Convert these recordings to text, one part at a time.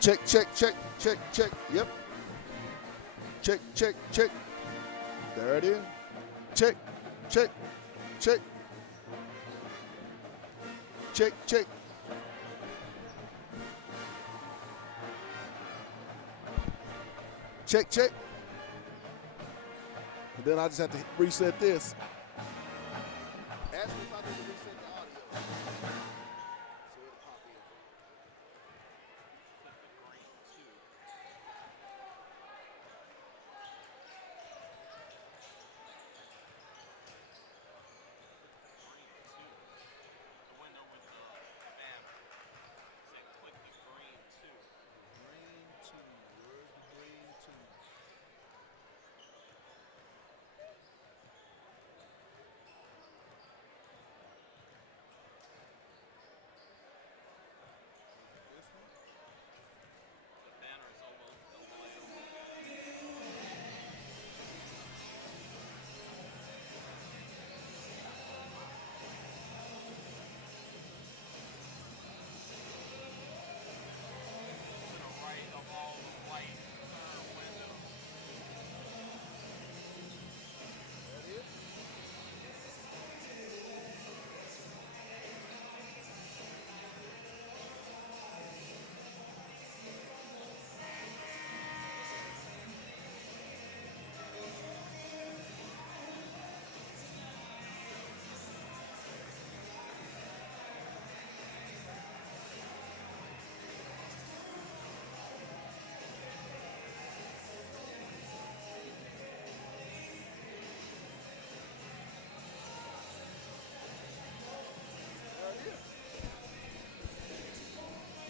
Check, check, check, check, check. Yep. Check, check, check. There it is. Check, check, check. Check, check. Check, check. And then I just have to reset this. Ask me if I need to reset the audio. So it'll pop in.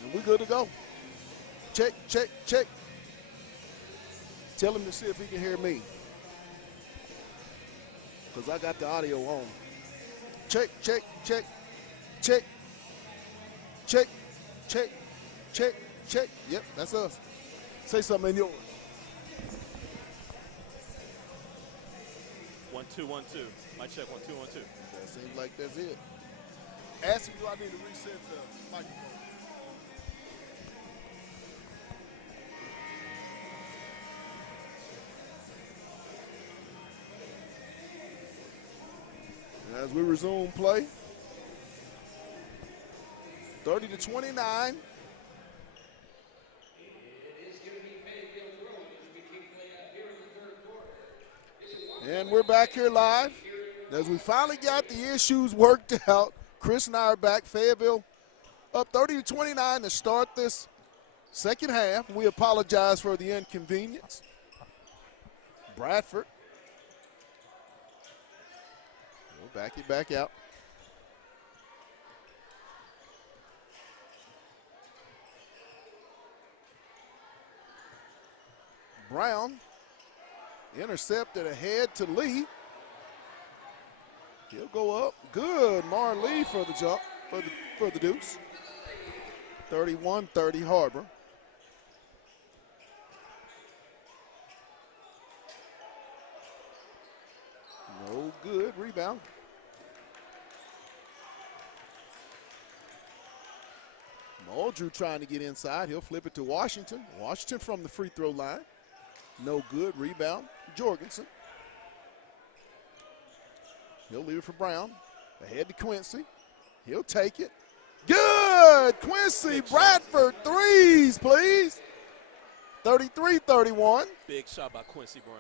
And we good to go. Check, check, check. Tell him to see if he can hear me. Because I got the audio on. Check, check, check, check, check, check, check, check. Yep, that's us. Say something in yours. 1 2 1 2. Mic check 1 2 1 2. That seems like that's it. Ask him, do I need to reset the microphone? As we resume play, 30-29. And we're back here live. As we finally got the issues worked out, Chris and I are back. Fayetteville up 30-29 to start this second half. We apologize for the inconvenience. Bradford. We'll back it back out. Brown intercepted ahead to Lee. He'll go up. Good, Marlee for the jump, for the deuce. 31-30 Har-Ber. No good, rebound. Muldrew trying to get inside. He'll flip it to Washington. Washington from the free throw line. No good, rebound, Jorgensen. He'll leave it for Brown. Ahead to Quincy. He'll take it. Good! Quincy Bradford threes, please. 33-31. Big shot by Quincy Brown.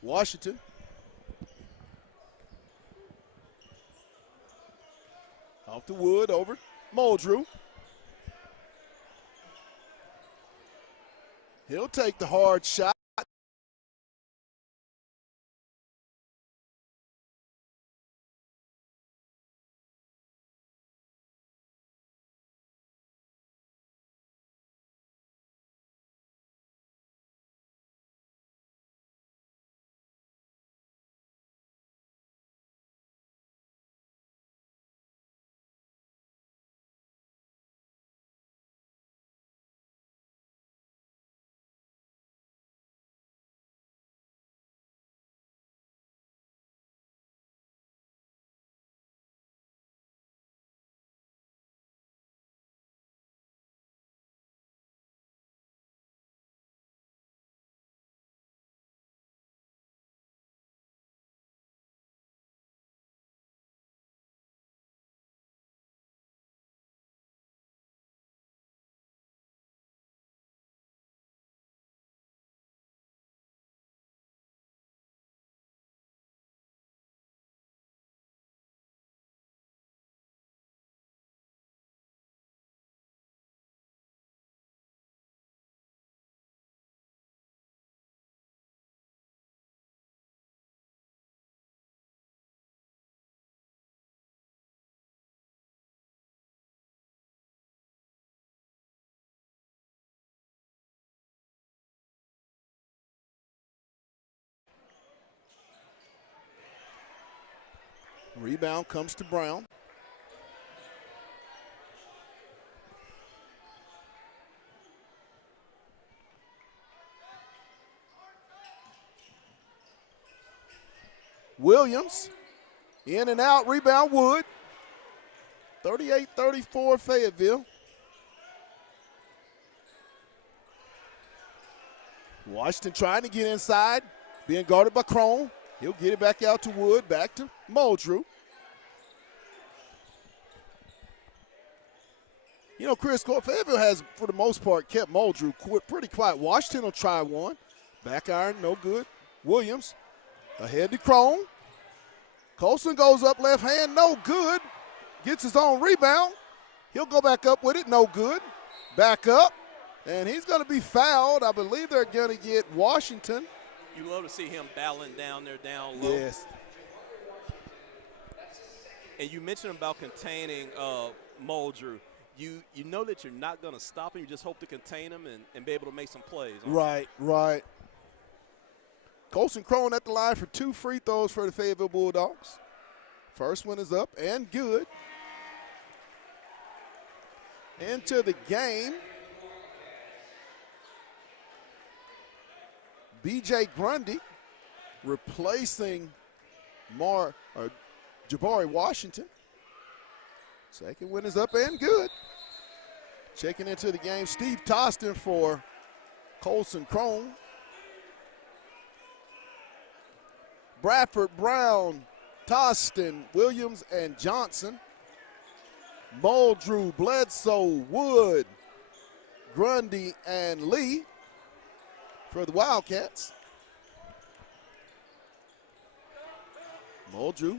Washington. Off the wood, over Muldrew. He'll take the hard shot. Rebound comes to Brown. Williams, in and out, rebound Wood. 38-34 Fayetteville. Washington trying to get inside, being guarded by Crone. He'll get it back out to Wood, back to Muldrew. You know, Chris, Fayetteville has, for the most part, kept Muldrew pretty quiet. Washington will try one. Back iron, no good. Williams, ahead to Crone. Colson goes up left hand, no good. Gets his own rebound. He'll go back up with it, no good. Back up, and he's going to be fouled. I believe they're going to get Washington. You love to see him battling down there, down low. Yes. And you mentioned about containing Muldrew. You know that you're not going to stop him. You just hope to contain him and be able to make some plays. Right. Colson Crone at the line for 2 free throws for the Fayetteville Bulldogs. First one is up and good. Into the game, B.J. Grundy replacing Jabari Washington. Second one is up and good. Checking into the game, Steve Toston for Colson Crone. Bradford, Brown, Toston, Williams, and Johnson. Muldrew, Bledsoe, Wood, Grundy, and Lee for the Wildcats. Muldrew,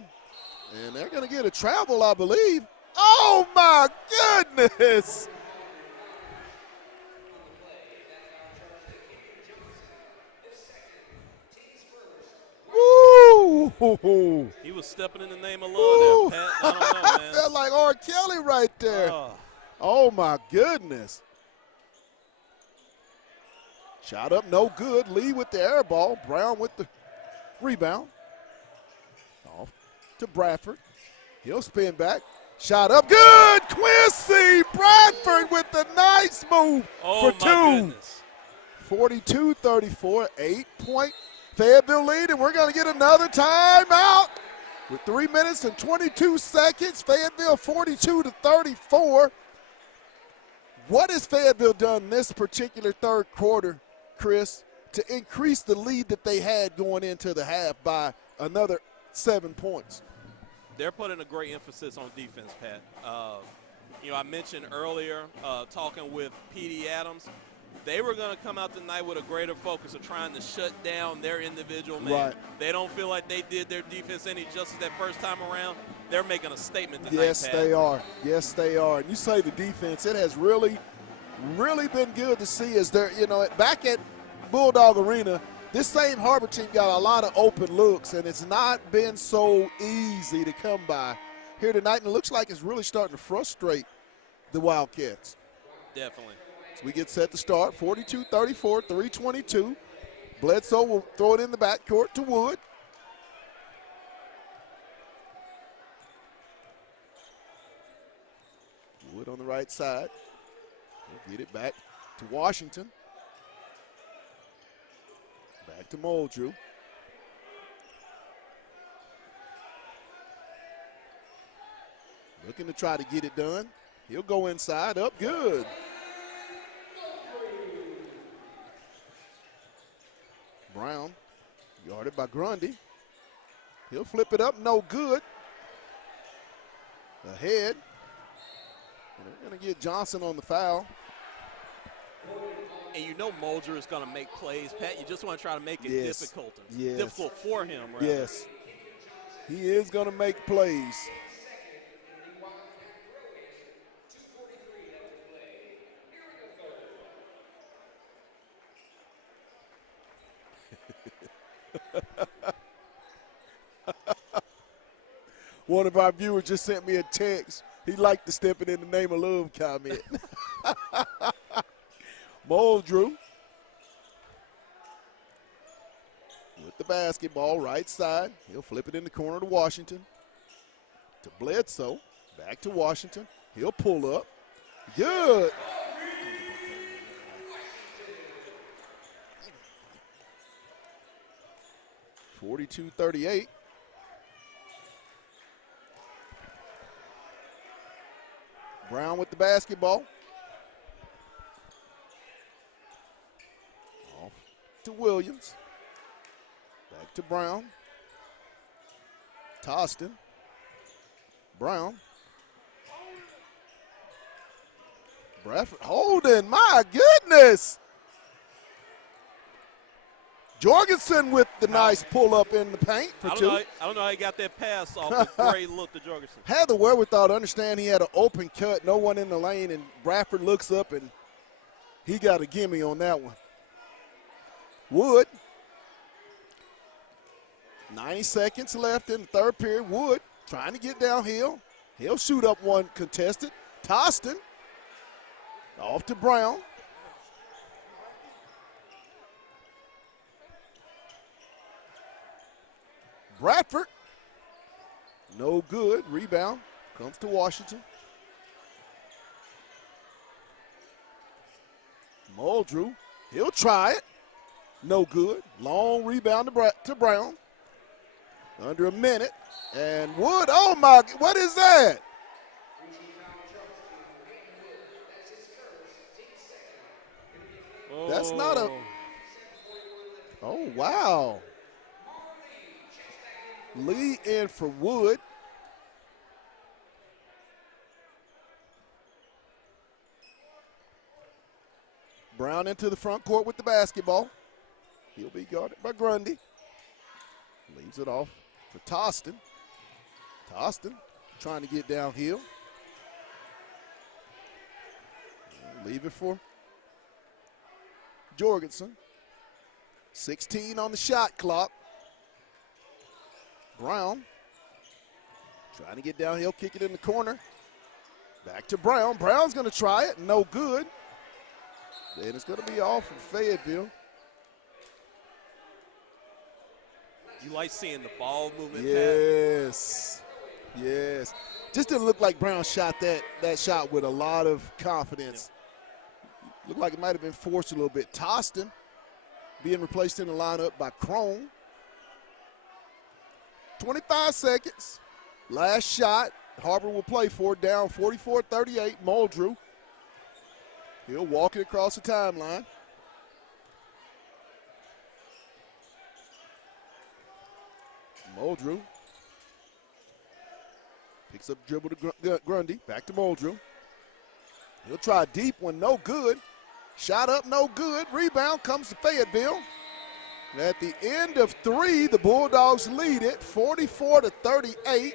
and they're going to get a travel, I believe. Oh, my goodness! Woo! He was stepping in the name of love there, Pat. I don't know, man. Felt like R. Kelly right there. Oh, my goodness. Shot up, no good. Lee with the air ball. Brown with the rebound. Off to Bradford. He'll spin back. Shot up, good. Quincy Bradford with the nice move for 2. 42-34, 8-point Fayetteville lead, and we're going to get another timeout with 3 minutes and 22 seconds. Fayetteville 42-34. What has Fayetteville done this particular third quarter, Chris, to increase the lead that they had going into the half by another 7 points? They're putting a great emphasis on defense, Pat. I mentioned earlier talking with P.D. Adams. They were going to come out tonight with a greater focus of trying to shut down their individual man. Right. They don't feel like they did their defense any justice that first time around. They're making a statement tonight, Yes, Pat. they are. Yes, they are. And you say the defense, it has really been good to see as they're, back at Bulldog Arena, this same Har-Ber team got a lot of open looks, and it's not been so easy to come by here tonight, and it looks like it's really starting to frustrate the Wildcats. Definitely. So we get set to start, 42-34, 3:22. Bledsoe will throw it in the backcourt to Wood. Wood on the right side. He'll get it back to Washington. Back to Muldrew. Looking to try to get it done. He'll go inside, up good. Brown, guarded by Grundy. He'll flip it up, no good. Ahead. And they're going to get Johnson on the foul. And you know Muldrew is going to make plays, Pat. You just want to try to make it difficult for him. Rather. Yes. He is going to make plays. One of our viewers just sent me a text. He liked the stepping in the name of love comment. Muldrew with the basketball, right side. He'll flip it in the corner to Washington. to Bledsoe. Back to Washington. He'll pull up. Good. (42-38). Brown with the basketball. Off to Williams. Back to Brown. Toston. Brown. Bradford holding, my goodness. Jorgensen with the nice pull-up in the paint for two. I don't know how he got that pass off. The great look to Jorgensen. Had the wherewithal to understand he had an open cut, no one in the lane, and Bradford looks up, and he got a gimme on that one. Wood. 90 seconds left in the third period. Wood trying to get downhill. He'll shoot up one contested. Toston off to Brown. Bradford, no good. Rebound comes to Washington. Muldrew, he'll try it. No good. Long rebound to Brown. Under a minute. And Wood, oh my, what is that? Oh. That's not a, oh wow. Lee in for Wood. Brown into the front court with the basketball. He'll be guarded by Grundy. Leaves it off for Toston. Toston trying to get downhill. Leave it for Jorgensen. 16 on the shot clock. Brown trying to get downhill, kick it in the corner. Back to Brown. Brown's going to try it. No good. Then it's going to be off for Fayetteville. You like seeing the ball movement. Yes. Yes. Just didn't look like Brown shot that shot with a lot of confidence. Yeah. Looked like it might have been forced a little bit. Toston being replaced in the lineup by Crone. 25 seconds. Last shot. Har-Ber will play for it, down 44-38. Muldrew. He'll walk it across the timeline. Muldrew. Picks up dribble to Grundy. Back to Muldrew. He'll try a deep one. No good. Shot up, no good. Rebound comes to Fayetteville. At the end of three, the Bulldogs lead it 44-38.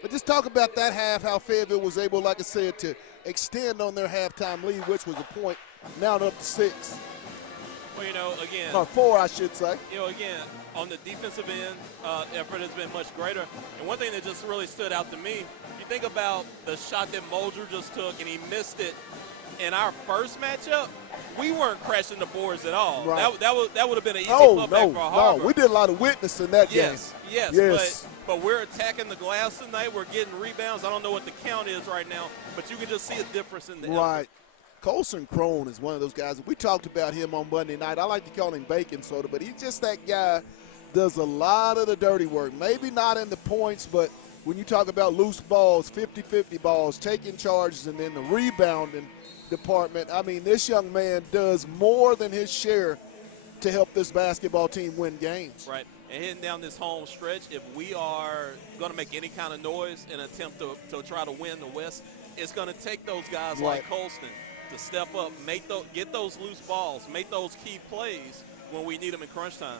But just talk about that half, how Fayetteville was able, like I said, to extend on their halftime lead, which was a point, now up to 6. Well, you know, again. Or 4, I should say. You know, again, on the defensive end, effort has been much greater. And one thing that just really stood out to me, you think about the shot that Muldrew just took, and he missed it. In our first matchup, we weren't crashing the boards at all. Right. That would have been an easy putback for Har-Ber. No, we did a lot of witnessing that game. Yes. But we're attacking the glass tonight. We're getting rebounds. I don't know what the count is right now, but you can just see a difference in the effort. Colson Crone is one of those guys. We talked about him on Monday night. I like to call him baking soda, but he's just that guy, does a lot of the dirty work. Maybe not in the points, but when you talk about loose balls, 50-50 balls, taking charges, and then the rebounding department, I mean, this young man does more than his share to help this basketball team win games. Right. And heading down this home stretch, if we are going to make any kind of noise in an attempt to try to win the West, it's going to take those guys like Colston to step up, get those loose balls, make those key plays when we need them in crunch time.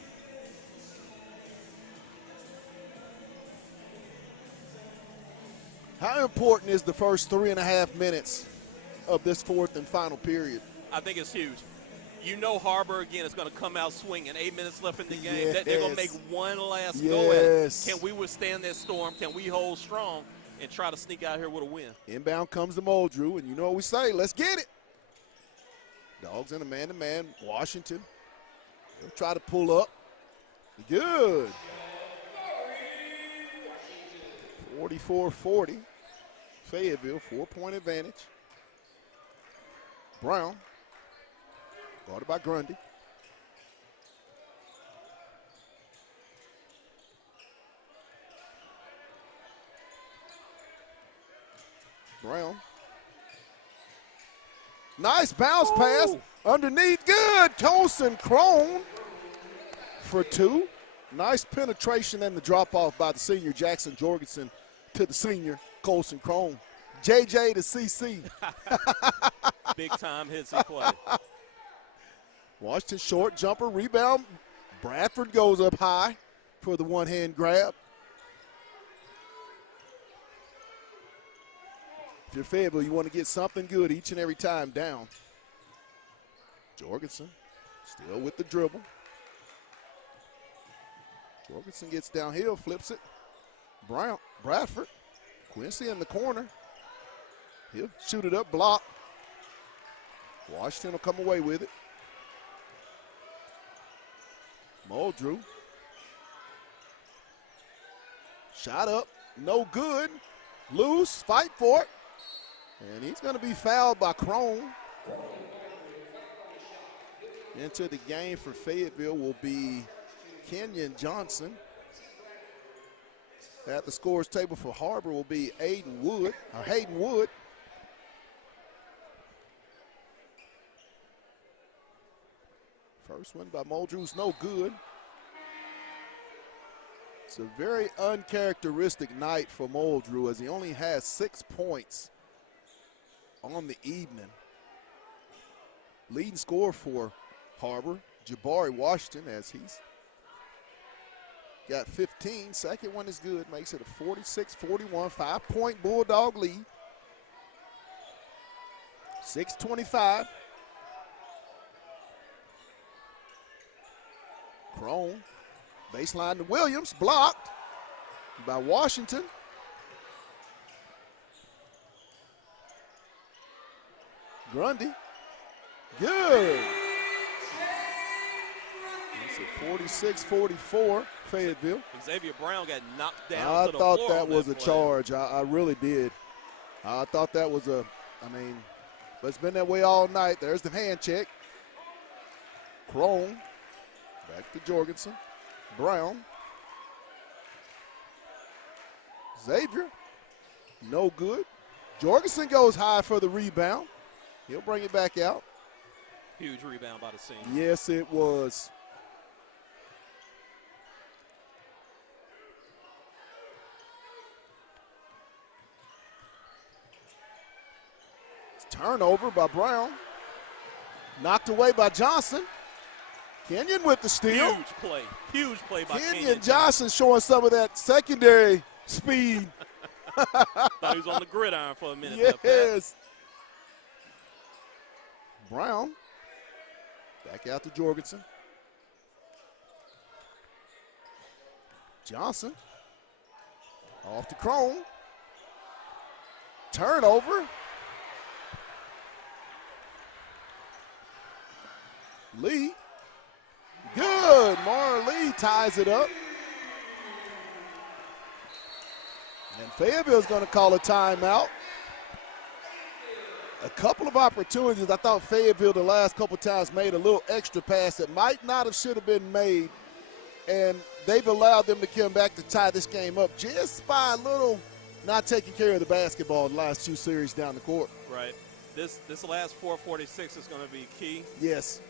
How important is the first 3.5 minutes of this fourth and final period? I think it's huge. You know Har-Ber, again, is going to come out swinging. 8 minutes left in the game. They're going to make one last go at it. Can we withstand that storm? Can we hold strong and try to sneak out here with a win? Inbound comes to Muldrew, and you know what we say, let's get it. Dogs in a man-to-man. Washington. He'll try to pull up. Good. 44-40. Fayetteville, 4-point advantage. Brown, guarded by Grundy. Brown. Nice bounce pass. Underneath, good. Colson Crone for 2. Nice penetration and the drop-off by the senior Jackson Jorgensen to the senior Colson Crone. JJ to CC. Big-time hits he play. Washington short jumper, rebound. Bradford goes up high for the one-hand grab. If you're Fayetteville, you want to get something good each and every time down. Jorgensen still with the dribble. Jorgensen gets downhill, flips it. Bradford, Quincy in the corner. He'll shoot it up, block. Washington will come away with it. Muldrew. Shot up, no good. Loose, fight for it. And he's going to be fouled by Crone. Into the game for Fayetteville will be Kenyon Johnson. At the scores table for Har-Ber will be Hayden Wood. First one by Muldrew's no good. It's a very uncharacteristic night for Muldrew as he only has 6 points on the evening. Leading scorer for Har-Ber, Jabari Washington, as he's got 15. Second one is good, makes it a 46-41, 5-point Bulldog lead. 6:25. Crone, baseline to Williams, blocked by Washington. Grundy, good. It's a 46-44, Fayetteville. Xavier Brown got knocked down to the floor. I thought that was a play. charge. I really did. I thought that was but it's been that way all night. There's the hand check. Crone, back to Jorgensen. Brown. Xavier, no good. Jorgensen goes high for the rebound. He'll bring it back out. Huge rebound by the senior. Yes, it was. Turnover by Brown. Knocked away by Johnson. Kenyon with the steal. Huge play by Kenyon Johnson showing some of that secondary speed. Thought he was on the gridiron for a minute. Yes. Brown. Back out to Jorgensen. Johnson. Off to Crone. Turnover. Lee. Good. Mara Lee ties it up. And Fayetteville's going to call a timeout. A couple of opportunities. I thought Fayetteville the last couple times made a little extra pass that might not have should have been made. And they've allowed them to come back to tie this game up just by a little not taking care of the basketball the last 2 series down the court. Right. This last 4:46 is going to be key. Yes.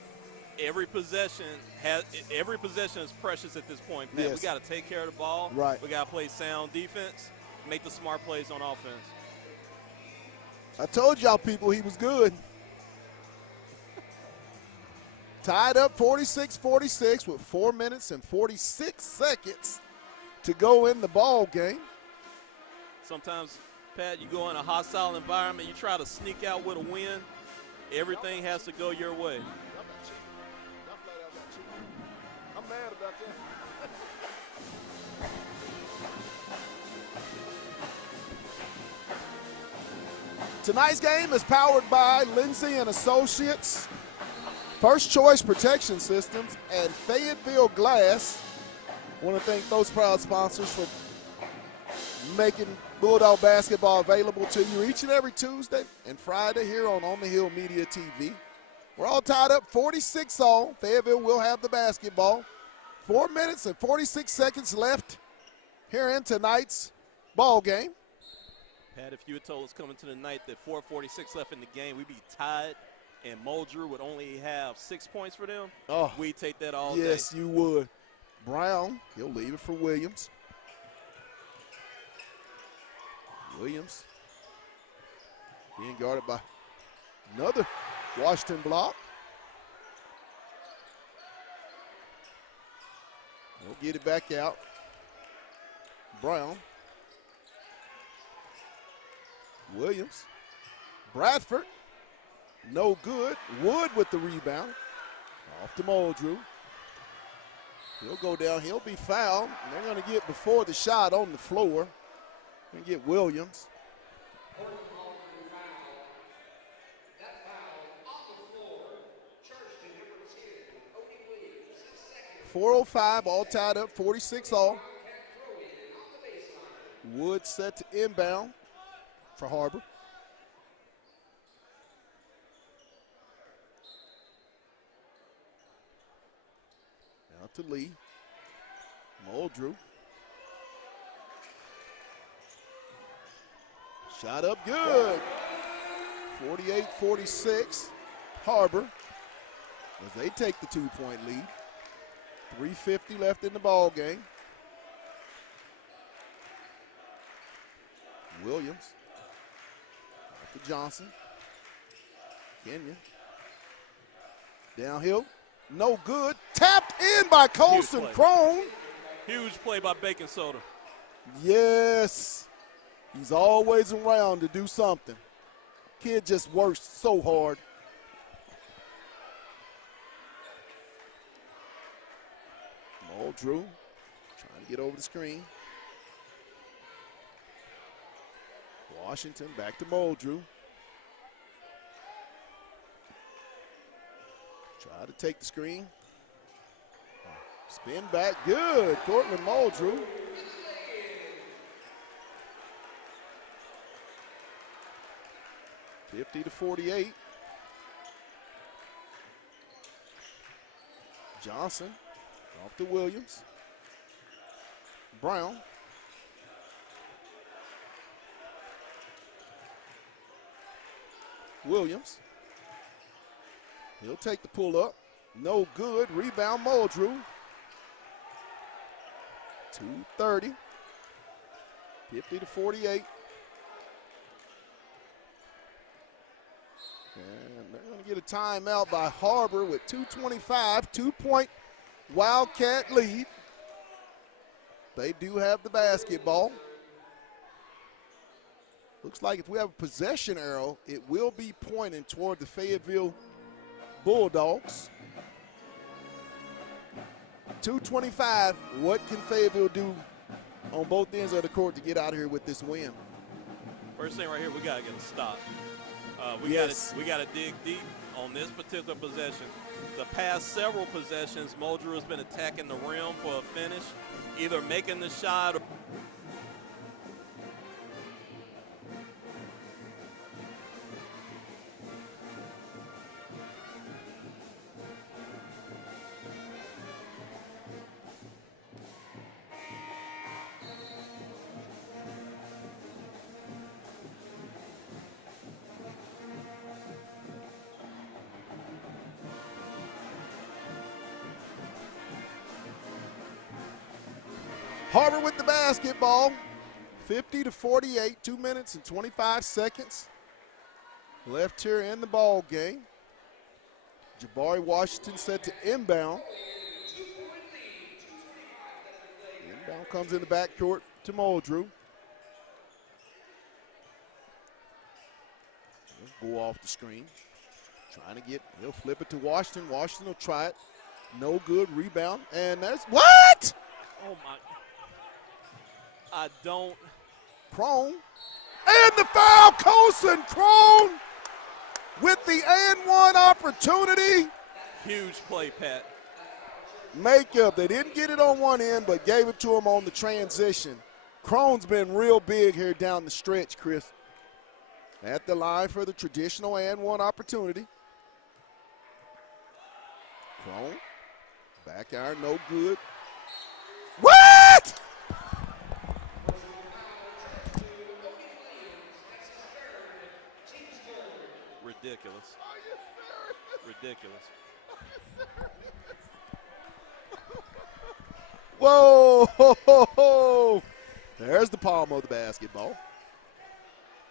Every possession is precious at this point, Pat. Yes. We got to take care of the ball. Right. We got to play sound defense, make the smart plays on offense. I told y'all people he was good. Tied up 46-46 with 4 minutes and 46 seconds to go in the ball game. Sometimes, Pat, you go in a hostile environment, you try to sneak out with a win. Everything has to go your way. I'm mad about that. Tonight's game is powered by Lindsay and Associates, First Choice Protection Systems, and Fayetteville Glass. I want to thank those proud sponsors for making Bulldog basketball available to you each and every Tuesday and Friday here on the Hill Media TV. We're all tied up 46-all. Fayetteville will have the basketball. 4 minutes and 46 seconds left here in tonight's ball game. Pat, if you had told us coming to the night that 4:46 left in the game, we'd be tied and Muldrew would only have 6 points for them, we'd take that all day. Yes, you would. Brown, he'll leave it for Williams. Williams being guarded by another Washington block. He'll get it back out. Brown. Williams. Bradford. No good. Wood with the rebound. Off to Muldrew. He'll go down. He'll be fouled. And they're going to get before the shot on the floor. And get Williams. 4:05, all tied up, 46-all. Wood set to inbound for Har-Ber. Out to Lee. Muldrew. Shot up good. 48-46, Har-Ber, as they take the 2-point lead. 3:50 left in the ball game. Williams. Out to Johnson. Kenyon. Downhill. No good. Tapped in by Colson Crone. Huge play by Bacon Soda. Yes. He's always around to do something. Kid just works so hard. Muldrew trying to get over the screen. Washington back to Muldrew. Try to take the screen. Spin back, good. Cortland Muldrew. (50-48). Johnson off to Williams. Brown. Williams. He'll take the pull up. No good. Rebound Muldrew. 2:30. 50-48. And they're going to get a timeout by Har-Ber with 2:25, 2-point Wildcat lead. They do have the basketball. Looks like if we have a possession arrow, it will be pointing toward the Fayetteville Bulldogs. 2:25, what can Fayetteville do on both ends of the court to get out of here with this win? First thing right here, we got to get a stop. We got to dig deep on this particular possession. The past several possessions, Muldrew has been attacking the rim for a finish, either making the shot or Har-Ber with the basketball, 50-48, 2 minutes and 25 seconds left here in the ball game. Jabari Washington set to inbound. Inbound comes in the backcourt to Muldrew. He'll go off the screen. Trying to get, he'll flip it to Washington. Washington will try it. No good, rebound. And there's, what? oh my. I don't. Crone. And the foul, Colson Crone with the and one opportunity. Huge play, Pat. Makeup. They didn't get it on one end, but gave it to him on the transition. Crone's been real big here down the stretch, Chris. At the line for the traditional and one opportunity. Crone, back iron, no good. What? Ridiculous. Ridiculous. Whoa, ho, ho, ho. There's the palm of the basketball.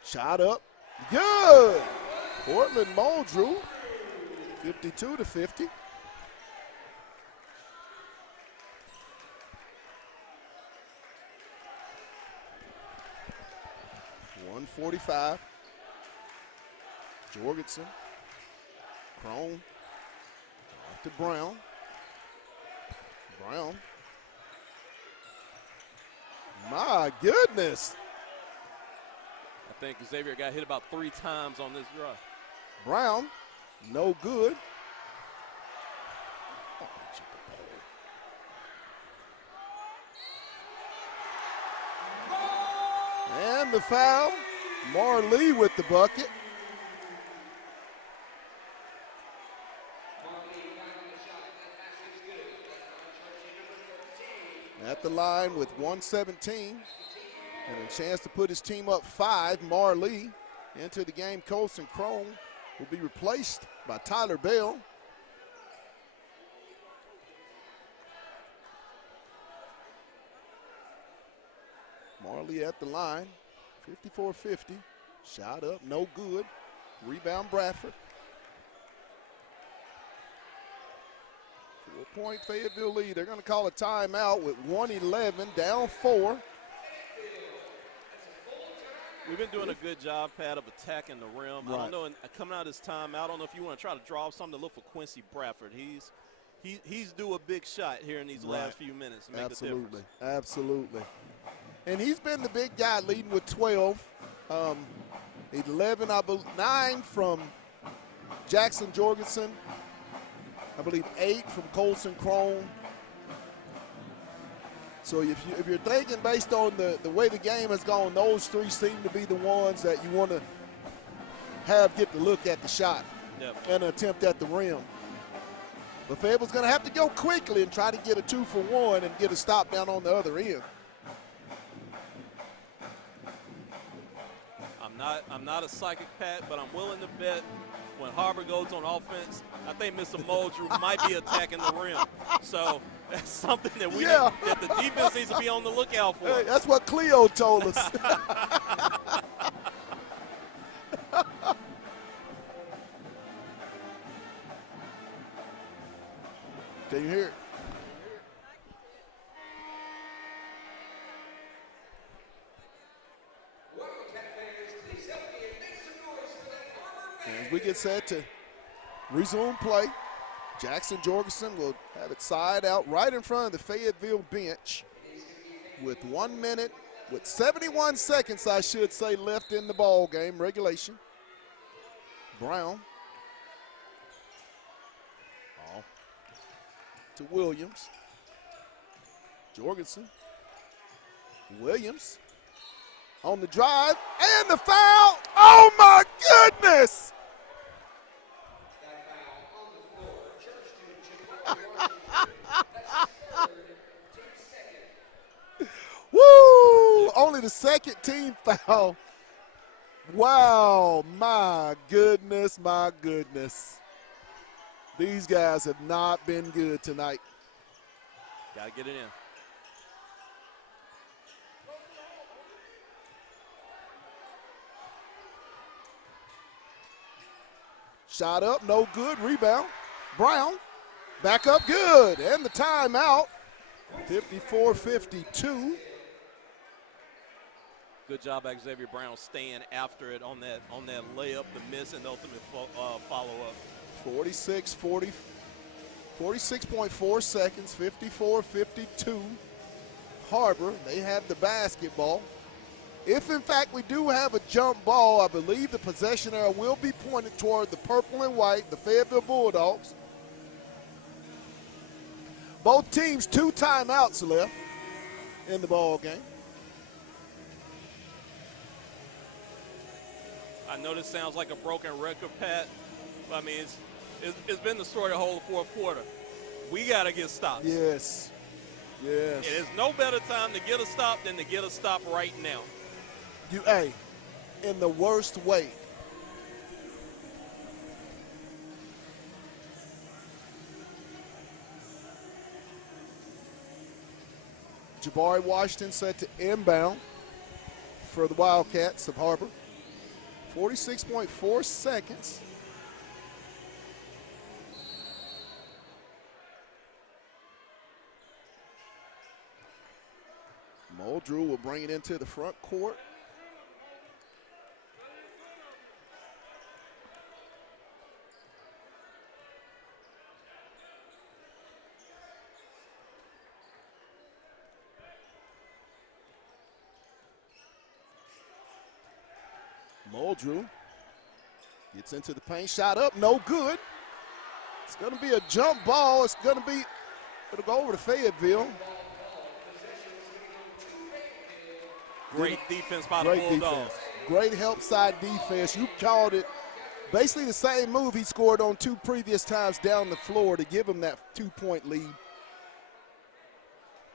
Shot up, good. Portland Muldrew, 52-50. .145. Jorgensen, Crone, off to Brown. Brown. My goodness. I think Xavier got hit about 3 times on this drive. Brown, no good. And the foul. Marley with the bucket. At the line with 1:17 and a chance to put his team up 5. Marley into the game. Colson Crone will be replaced by Tyler Bell. Marley at the line, 54-50. Shot up, no good. Rebound Bradford. 4-point Fayetteville lead. They're going to call a timeout with 1:11, down 4. We've been doing a good job, Pat, of attacking the rim. Right. I don't know, coming out of this timeout, I don't know if you want to try to draw something to look for Quincy Bradford. He's due a big shot here in these last few minutes to make a difference. Absolutely. And he's been the big guy leading with 12. 11, I believe, 9 from Jackson Jorgensen. I believe 8 from Colson Crone. So if you're thinking based on the way the game has gone, those 3 seem to be the ones that you want to have get the look at the shot and an attempt at the rim. But Fayetteville's going to have to go quickly and try to get a 2-for-1 and get a stop down on the other end. I'm not a psychic, Pat, but I'm willing to bet when Har-Ber goes on offense, I think Mr. Muldrew might be attacking the rim. So that's something that that the defense needs to be on the lookout for. Hey, that's what Cleo told us. Can you hear it? As we get set to resume play, Jackson Jorgensen will have it side out right in front of the Fayetteville bench with 1 minute, with 71 seconds, I should say, left in the ball game, regulation. Brown. Ball to Williams. Jorgensen. Williams on the drive, and the foul. Oh, my goodness! Woo! Only the second team foul. Wow, my goodness, my goodness. These guys have not been good tonight. Got to get it in. Shot up, no good. Rebound. Brown, back up, good. And the timeout, 54-52. Good job by Xavier Brown staying after it on that layup, the miss, and the ultimate follow-up. 46.4 seconds, 54-52. Har-Ber, they have the basketball. If, in fact, we do have a jump ball, I believe the possession arrow will be pointed toward the purple and white, the Fayetteville Bulldogs. Both teams 2 timeouts left in the ball game. I know this sounds like a broken record, Pat, but I mean, it's been the story the whole fourth quarter. We got to get stops. Yes. Yes. It is no better time to get a stop than to get a stop right now. Hey, in the worst way. Jabari Washington set to inbound for the Wildcats of Har-Ber. 46.4 seconds. Muldrew will bring it into the front court. Muldrew gets into the paint, shot up, no good. It's going to be a jump ball. It'll go over to Fayetteville. Great defense by the Bulldogs. Great help side defense. You called it basically the same move he scored on 2 previous times down the floor to give him that 2-point lead.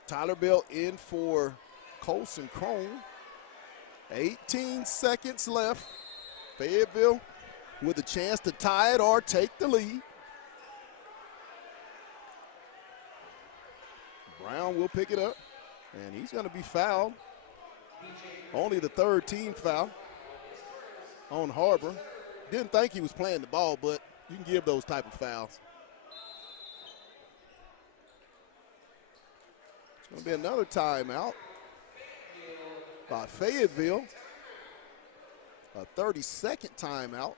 Tyler Bell in for Colson Crone. 18 seconds left. Fayetteville with a chance to tie it or take the lead. Brown will pick it up, and he's going to be fouled. Only the 3rd team foul on Har-Ber. Didn't think he was playing the ball, but you can give those type of fouls. It's going to be another timeout by Fayetteville. A 30-second timeout.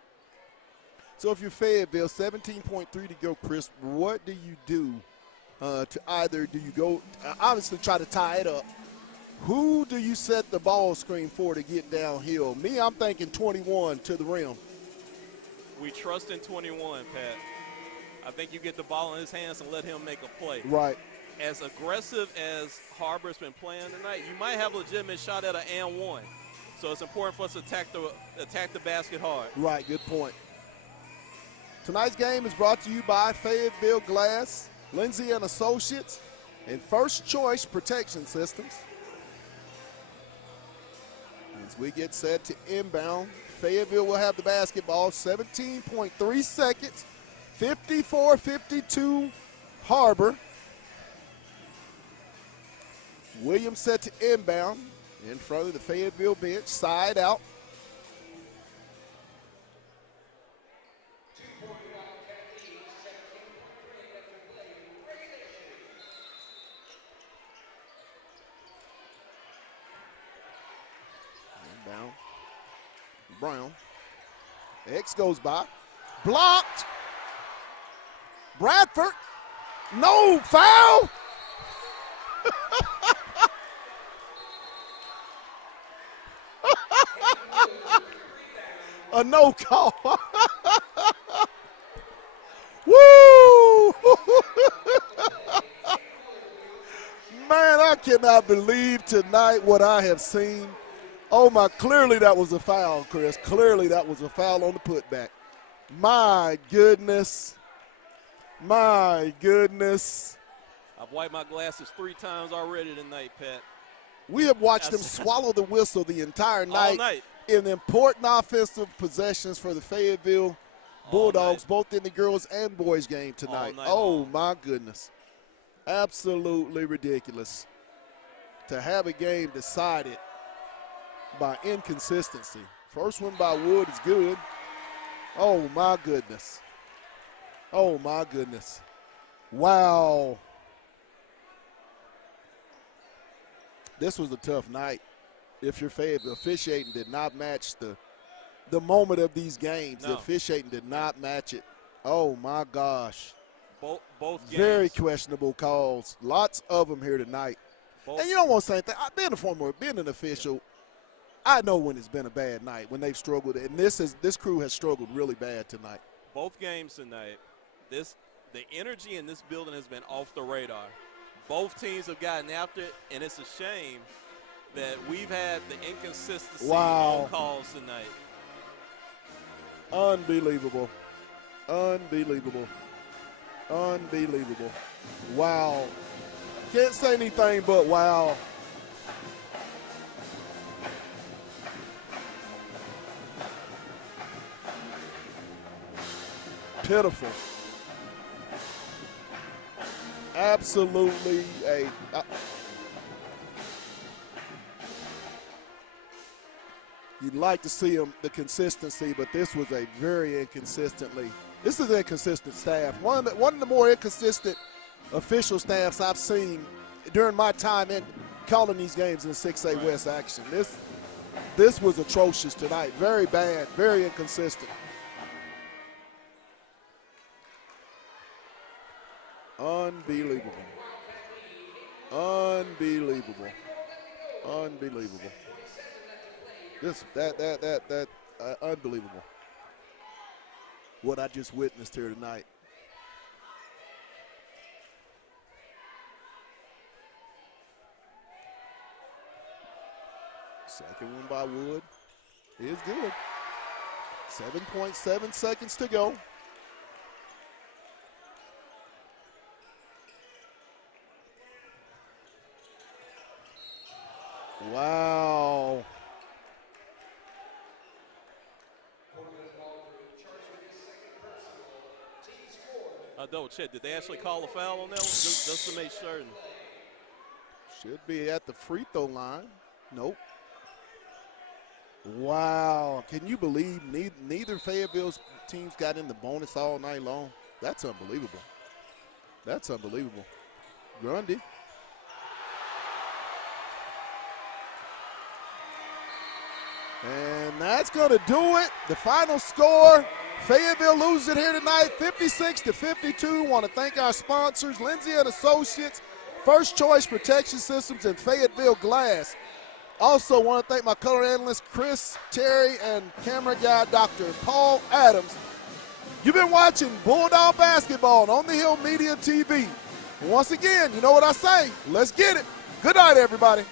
So if you're Fayetteville, 17.3 to go, Chris, what do you do to either do you go, obviously try to tie it up. Who do you set the ball screen for to get downhill? Me, I'm thinking 21 to the rim. We trust in 21, Pat. I think you get the ball in his hands and let him make a play. Right. As aggressive as Har-Ber's been playing tonight, you might have a legitimate shot at an and one. So it's important for us to attack the basket hard. Right, good point. Tonight's game is brought to you by Fayetteville Glass, Lindsay and Associates, and First Choice Protection Systems. As we get set to inbound, Fayetteville will have the basketball, 17.3 seconds, 54-52 Har-Ber. Williams set to inbound in front of the Fayetteville bench, side out. Inbound. Brown. X goes by. Blocked. Bradford. No foul. A no call. Woo! Man, I cannot believe tonight what I have seen. Oh, my, clearly that was a foul, Chris. Clearly that was a foul on the putback. My goodness. My goodness. I've wiped my glasses 3 times already tonight, Pat. We have watched them swallow the whistle the entire night. All night. In important offensive possessions for the Fayetteville Bulldogs, both in the girls and boys game tonight. Oh, my goodness. Absolutely ridiculous to have a game decided by inconsistency. First one by Wood is good. Oh, my goodness. Oh, my goodness. Wow. This was a tough night. If you're Fayetteville, officiating did not match the moment of these games. No. The officiating did not match it. Oh, my gosh. Both games. Very questionable calls. Lots of them here tonight. And you don't want to say anything. Being an official, I know when it's been a bad night, when they've struggled. And this crew has struggled really bad tonight. Both games tonight, the energy in this building has been off the radar. Both teams have gotten after it, and it's a shame that we've had the inconsistency on calls tonight. Unbelievable. Unbelievable. Unbelievable. Wow. Can't say anything but wow. Pitiful. Absolutely you'd like to see the consistency, but this was a very inconsistently. This is an inconsistent staff. One of the more inconsistent official staffs I've seen during my time in calling these games in 6A West action. This was atrocious tonight. Very bad, very inconsistent. Unbelievable. Unbelievable. Unbelievable. Unbelievable. What I just witnessed here tonight. Second one by Wood is good. 7.7 seconds to go. Wow. Double check. Did they actually call a foul on that one? Just to make certain. Should be at the free throw line. Nope. Wow. Can you believe neither Fayetteville's teams got in the bonus all night long? That's unbelievable. That's unbelievable. Grundy. And that's going to do it. The final score, Fayetteville loses it here tonight, 56-52. Want to thank our sponsors, Lindsay & Associates, First Choice Protection Systems, and Fayetteville Glass. Also want to thank my color analysts, Chris, Terry, and camera guy, Dr. Paul Adams. You've been watching Bulldog Basketball on the Hill Media TV. And once again, you know what I say, let's get it. Good night, everybody.